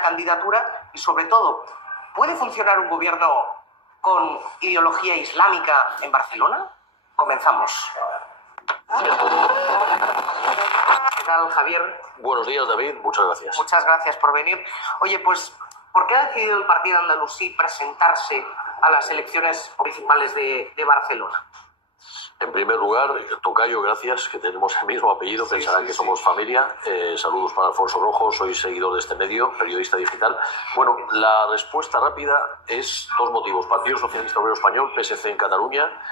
candidatura y, sobre todo, ¿puede funcionar un gobierno con ideología islámica en Barcelona? Comenzamos. ¿Qué tal, Javier? Buenos días, David. Muchas gracias. Muchas gracias por venir. Oye, pues, ¿por qué ha decidido el partido andalusí presentarse a las elecciones municipales de Barcelona? En primer lugar, tocayo, gracias, que tenemos el mismo apellido, pensarán que somos familia. Saludos para Alfonso Rojo, soy seguidor de este medio, periodista digital. Bueno, la respuesta rápida es dos motivos: Partido Socialista Obrero Español, PSC en Cataluña,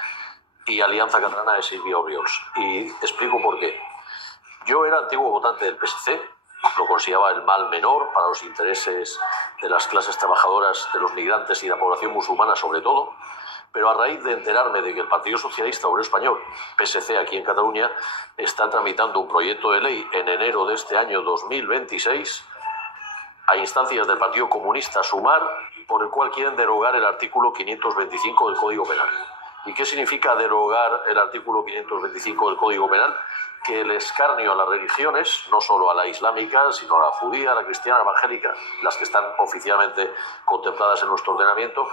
y Alianza Catalana de Silvio Oriols. Y explico por qué. Yo era antiguo votante del PSC, lo consideraba el mal menor para los intereses de las clases trabajadoras, de los migrantes y de la población musulmana sobre todo. Pero a raíz de enterarme de que el Partido Socialista Obrero Español, PSC aquí en Cataluña, está tramitando un proyecto de ley en enero de este año 2026, a instancias del Partido Comunista Sumar, por el cual quieren derogar el artículo 525 del Código Penal. ¿Y qué significa derogar el artículo 525 del Código Penal? Que el escarnio a las religiones, no solo a la islámica, sino a la judía, a la cristiana, a la evangélica, las que están oficialmente contempladas en nuestro ordenamiento,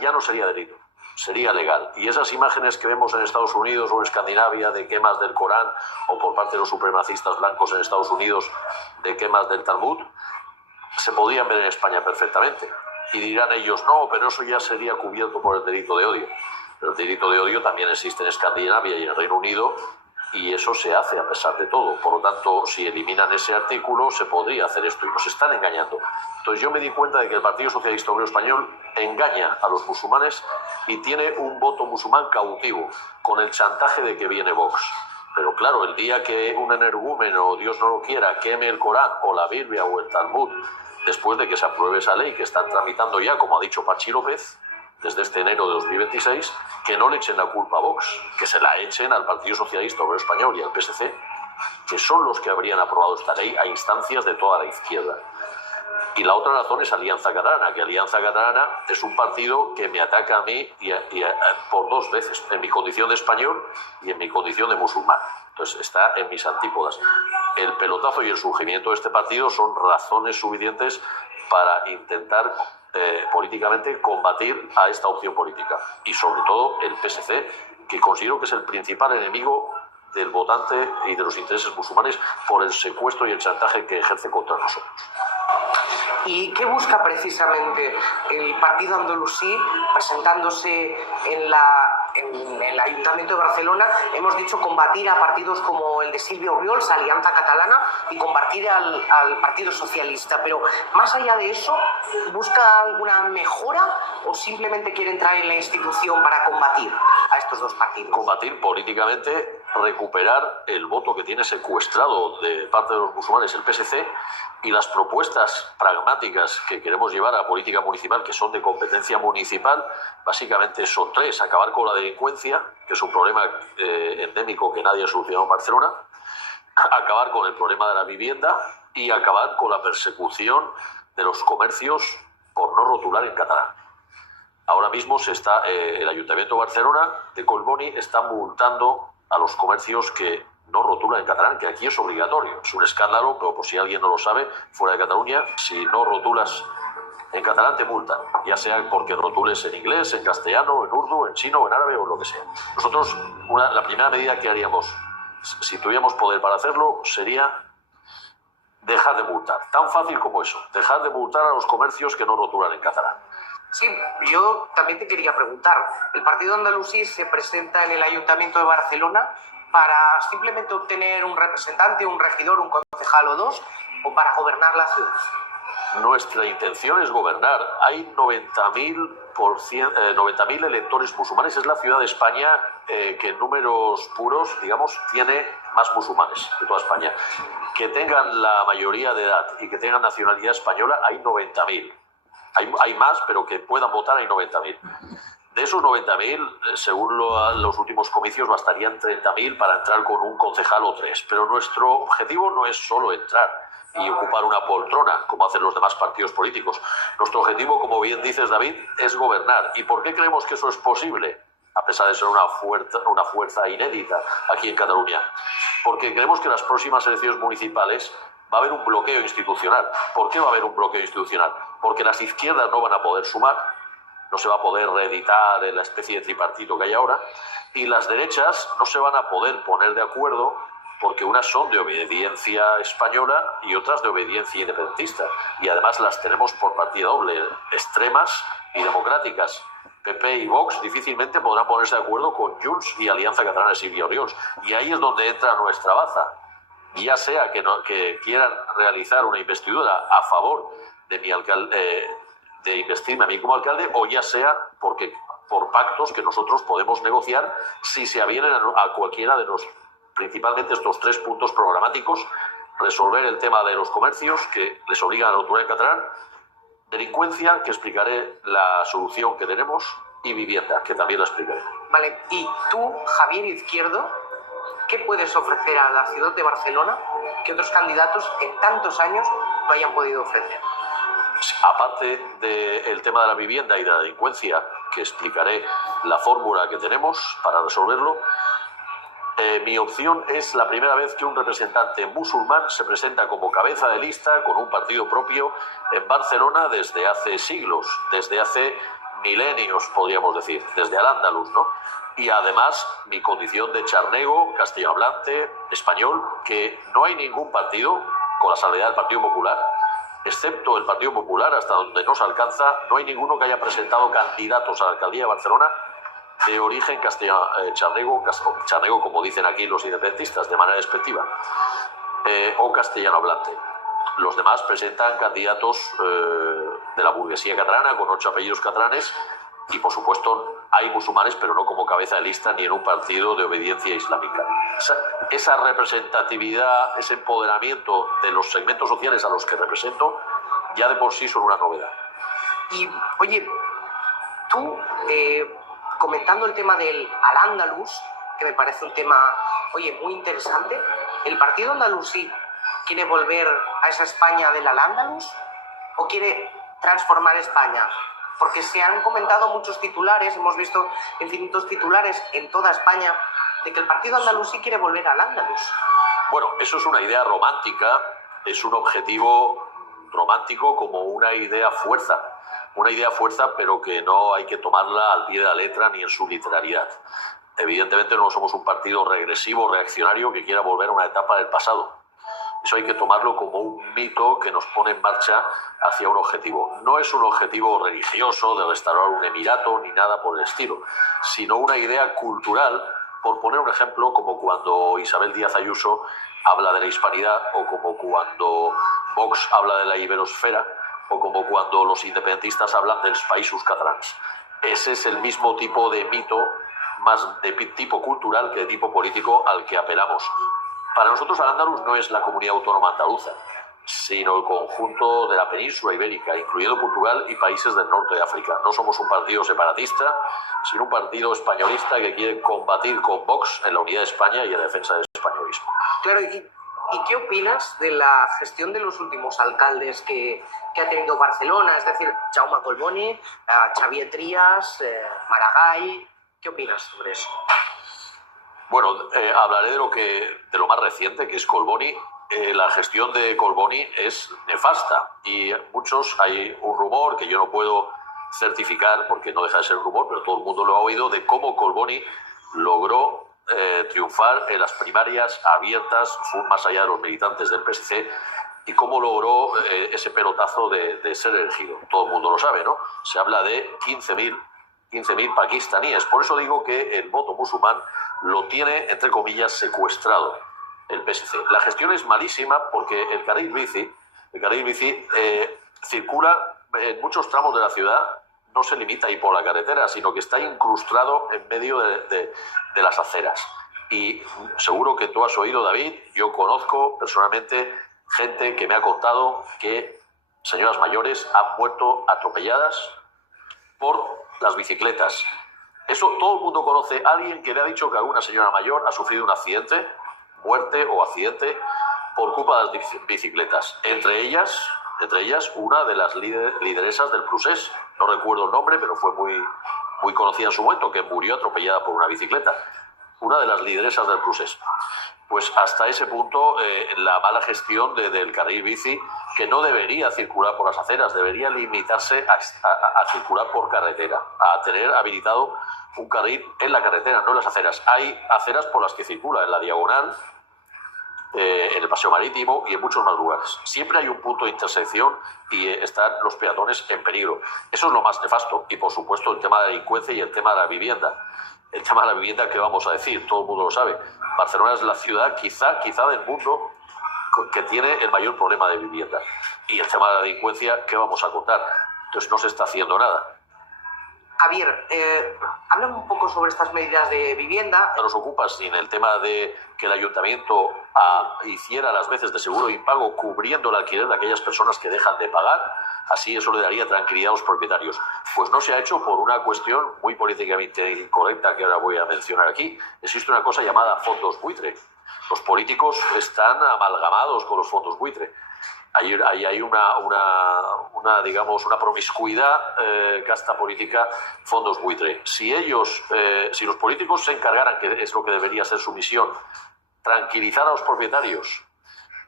ya no sería delito, sería legal. Y esas imágenes que vemos en Estados Unidos o en Escandinavia de quemas del Corán, o por parte de los supremacistas blancos en Estados Unidos de quemas del Talmud, se podían ver en España perfectamente. Y dirán ellos, no, pero eso ya sería cubierto por el delito de odio. Pero el delito de odio también existe en Escandinavia y en el Reino Unido, y eso se hace a pesar de todo. Por lo tanto, si eliminan ese artículo, se podría hacer esto, y nos están engañando. Entonces yo me di cuenta de que el Partido Socialista Obrero Español engaña a los musulmanes y tiene un voto musulmán cautivo, con el chantaje de que viene Vox. Pero claro, el día que un energúmeno, Dios no lo quiera, queme el Corán o la Biblia o el Talmud, después de que se apruebe esa ley que están tramitando ya, como ha dicho Pachi López, desde este enero de 2026, que no le echen la culpa a Vox, que se la echen al Partido Socialista Obrero Español y al PSC, que son los que habrían aprobado esta ley a instancias de toda la izquierda. Y la otra razón es Alianza Catalana, que Alianza Catalana es un partido que me ataca a mí por dos veces, en mi condición de español y en mi condición de musulmán. Entonces está en mis antípodas. El pelotazo y el surgimiento de este partido son razones suficientes para intentar políticamente combatir a esta opción política. Y sobre todo el PSC, que considero que es el principal enemigo del votante y de los intereses musulmanes por el secuestro y el chantaje que ejerce contra nosotros. ¿Y qué busca precisamente el partido andalusí presentándose en el Ayuntamiento de Barcelona? Hemos dicho combatir a partidos como el de Silvio Oriols, Alianza Catalana, y combatir al Partido Socialista. Pero más allá de eso, ¿busca alguna mejora o simplemente quiere entrar en la institución para combatir a estos dos partidos? Combatir políticamente, recuperar el voto que tiene secuestrado de parte de los musulmanes el PSC, y las propuestas pragmáticas que queremos llevar a la política municipal, que son de competencia municipal, básicamente son tres: acabar con la delincuencia, que es un problema endémico que nadie ha solucionado en Barcelona, acabar con el problema de la vivienda y acabar con la persecución de los comercios por no rotular en catalán. Ahora mismo el Ayuntamiento de Barcelona, de Collboni, está multando a los comercios que no rotulan en catalán, que aquí es obligatorio. Es un escándalo, pero por si alguien no lo sabe, fuera de Cataluña, si no rotulas en catalán te multan, ya sea porque rotules en inglés, en castellano, en urdu, en chino, en árabe o lo que sea. Nosotros, la primera medida que haríamos, si tuviéramos poder para hacerlo, sería dejar de multar. Tan fácil como eso, dejar de multar a los comercios que no rotulan en catalán. Sí, yo también te quería preguntar, ¿el partido andalusí se presenta en el Ayuntamiento de Barcelona para simplemente obtener un representante, un regidor, un concejal o dos, o para gobernar la ciudad? Nuestra intención es gobernar. Hay 90.000 electores musulmanes. Es la ciudad de España que en números puros, digamos, tiene más musulmanes de toda España. Que tengan la mayoría de edad y que tengan nacionalidad española, hay 90.000. Hay más, pero que puedan votar hay 90.000. De esos 90.000, según los últimos comicios, bastarían 30.000 para entrar con un concejal o tres. Pero nuestro objetivo no es solo entrar y ocupar una poltrona, como hacen los demás partidos políticos. Nuestro objetivo, como bien dices, David, es gobernar. ¿Y por qué creemos que eso es posible? A pesar de ser una fuerza inédita aquí en Cataluña. Porque creemos que las próximas elecciones municipales va a haber un bloqueo institucional. ¿Por qué va a haber un bloqueo institucional? Porque las izquierdas no van a poder sumar, no se va a poder reeditar la especie de tripartito que hay ahora, y las derechas no se van a poder poner de acuerdo porque unas son de obediencia española y otras de obediencia independentista. Y además las tenemos por partida doble, extremas y democráticas. PP y Vox difícilmente podrán ponerse de acuerdo con Junts y Alianza Catalana de Silvia Oriols. Y ahí es donde entra nuestra baza. Ya sea que quieran realizar una investidura a favor de mi alcalde, de investirme a mí como alcalde, o ya sea por pactos que nosotros podemos negociar si se avienen a cualquiera de los, principalmente estos 3 puntos programáticos: resolver el tema de los comercios que les obligan a la autoridad catalana, delincuencia, que explicaré la solución que tenemos, y vivienda, que también la explicaré. Vale, y tú, Javier Izquierdo, ¿qué puedes ofrecer a la ciudad de Barcelona que otros candidatos en tantos años no hayan podido ofrecer? Aparte del tema de la vivienda y de la delincuencia, que explicaré la fórmula que tenemos para resolverlo, mi opción es la primera vez que un representante musulmán se presenta como cabeza de lista con un partido propio en Barcelona desde hace siglos, desde hace milenios, podríamos decir, desde Al-Ándalus, ¿no? Y además mi condición de charnego, castellanohablante, español, que no hay ningún partido, con la salvedad del Partido Popular, excepto el Partido Popular, hasta donde nos alcanza, no hay ninguno que haya presentado candidatos a la alcaldía de Barcelona de origen charnego, como dicen aquí los independentistas, de manera despectiva, o castellano hablante. Los demás presentan candidatos de la burguesía catalana, con 8 apellidos catalanes, y por supuesto hay musulmanes, pero no como cabeza de lista ni en un partido de obediencia islámica. Esa representatividad, ese empoderamiento de los segmentos sociales a los que represento, ya de por sí son una novedad. Y, oye, tú, comentando el tema del Al-Ándalus, que me parece un tema, oye, muy interesante, ¿el partido andalusí quiere volver a esa España del Al-Ándalus o quiere transformar España? Porque se han comentado muchos titulares, hemos visto infinitos titulares en toda España de que el partido andalusí quiere volver al Ándalus. Bueno, eso es una idea romántica, es un objetivo romántico como una idea fuerza, pero que no hay que tomarla al pie de la letra ni en su literalidad. Evidentemente no somos un partido regresivo, reaccionario, que quiera volver a una etapa del pasado. Eso hay que tomarlo como un mito que nos pone en marcha hacia un objetivo. No es un objetivo religioso de restaurar un emirato ni nada por el estilo, sino una idea cultural, por poner un ejemplo, como cuando Isabel Díaz Ayuso habla de la hispanidad, o como cuando Vox habla de la iberosfera, o como cuando los independentistas hablan dels països catalans. Ese es el mismo tipo de mito, más de tipo cultural que de tipo político, al que apelamos. Para nosotros Al-Ándalus no es la comunidad autónoma andaluza, sino el conjunto de la península ibérica, incluyendo Portugal y países del norte de África. No somos un partido separatista, sino un partido españolista que quiere combatir con Vox en la unidad de España y en la defensa del españolismo. Claro, ¿y qué opinas de la gestión de los últimos alcaldes que ha tenido Barcelona? Es decir, Jaume Collboni, Xavier Trias, Maragall. ¿Qué opinas sobre eso? Bueno, hablaré de lo más reciente, que es Collboni. La gestión de Collboni es nefasta y hay un rumor que yo no puedo certificar porque no deja de ser un rumor, pero todo el mundo lo ha oído, de cómo Collboni logró triunfar en las primarias abiertas, fue más allá de los militantes del PSC, y cómo logró ese pelotazo de ser elegido. Todo el mundo lo sabe, ¿no? Se habla de 15.000 pakistaníes. Por eso digo que el voto musulmán lo tiene, entre comillas, secuestrado el PSC. La gestión es malísima porque el carril bici circula en muchos tramos de la ciudad, no se limita ahí por la carretera, sino que está incrustado en medio de las aceras. Y seguro que tú has oído, David, yo conozco personalmente gente que me ha contado que señoras mayores han muerto atropelladas por las bicicletas. Eso todo el mundo conoce a alguien que le ha dicho que alguna señora mayor ha sufrido un accidente, muerte o accidente, por culpa de las bicicletas. Entre ellas una de las lideresas del Procés, no recuerdo el nombre, pero fue muy conocida en su momento, que murió atropellada por una bicicleta. Una de las lideresas del Procés. pues hasta ese punto la mala gestión del carril bici, que no debería circular por las aceras, debería limitarse a circular por carretera, a tener habilitado un carril en la carretera, no en las aceras. Hay aceras por las que circula, en la diagonal, en el paseo marítimo y en muchos más lugares. Siempre hay un punto de intersección y están los peatones en peligro. Eso es lo más nefasto. Y por supuesto el tema de la delincuencia y el tema de la vivienda. El tema de la vivienda, ¿qué vamos a decir? Todo el mundo lo sabe. Barcelona es la ciudad quizá del mundo que tiene el mayor problema de vivienda. Y el tema de la delincuencia, ¿qué vamos a contar? Entonces no se está haciendo nada. Javier, háblame un poco sobre estas medidas de vivienda. Nos ocupa sin el tema de que el ayuntamiento hiciera las veces de seguro de impago cubriendo el alquiler de aquellas personas que dejan de pagar. Así eso le daría tranquilidad a los propietarios. Pues no se ha hecho por una cuestión muy políticamente incorrecta que ahora voy a mencionar aquí. Existe una cosa llamada fondos buitre. Los políticos están amalgamados con los fondos buitre. Hay digamos, una promiscuidad casta política, fondos buitre. Si los políticos se encargaran, que es lo que debería ser su misión, tranquilizar a los propietarios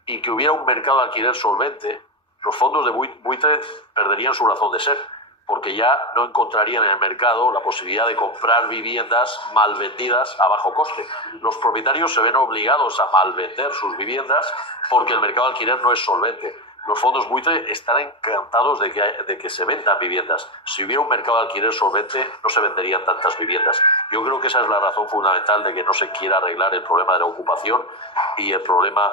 y que hubiera un mercado de alquiler solvente, los fondos de buitre perderían su razón de ser, porque ya no encontrarían en el mercado la posibilidad de comprar viviendas mal vendidas a bajo coste. Los propietarios se ven obligados a malvender sus viviendas porque el mercado de alquiler no es solvente. Los fondos buitre están encantados de que se vendan viviendas. Si hubiera un mercado de alquiler solvente, no se venderían tantas viviendas. Yo creo que esa es la razón fundamental de que no se quiera arreglar el problema de la ocupación y el problema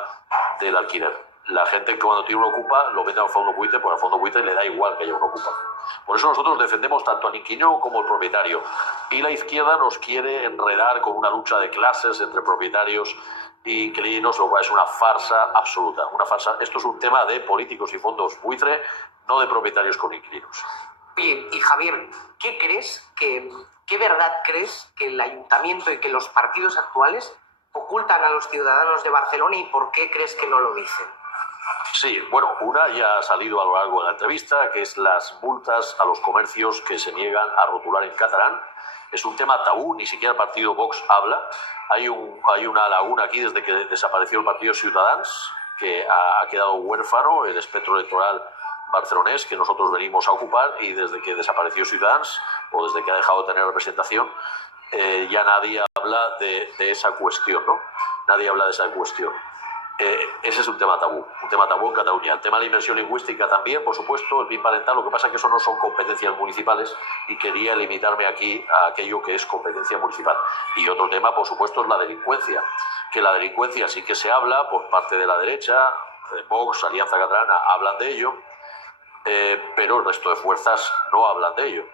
del alquiler. La gente que cuando tiene un ocupa lo vende al fondo buitre, porque al fondo buitre le da igual que haya un ocupa. Por eso nosotros defendemos tanto al inquilino como al propietario. Y la izquierda nos quiere enredar con una lucha de clases entre propietarios e inquilinos, lo cual es una farsa absoluta. Una farsa. Esto es un tema de políticos y fondos buitre, no de propietarios con inquilinos. Bien, y Javier, ¿qué verdad crees que el ayuntamiento y que los partidos actuales ocultan a los ciudadanos de Barcelona y por qué crees que no lo dicen? Sí, bueno, una ya ha salido a lo largo de la entrevista, que es las multas a los comercios que se niegan a rotular en catalán. Es un tema tabú, ni siquiera el partido Vox habla. Hay una laguna aquí desde que desapareció el partido Ciutadans, que ha quedado huérfano el espectro electoral barcelonés que nosotros venimos a ocupar, y desde que desapareció Ciutadans, o desde que ha dejado de tener representación, ya nadie habla de esa cuestión, ¿no? Nadie habla de esa cuestión. Ese es un tema tabú en Cataluña. El tema de la inmersión lingüística también, por supuesto, el PIN parental. Lo que pasa es que eso no son competencias municipales y quería limitarme aquí a aquello que es competencia municipal. Y otro tema, por supuesto, es la delincuencia. Que la delincuencia sí que se habla por parte de la derecha, Vox, Alianza Catalana, hablan de ello, pero el resto de fuerzas no hablan de ello.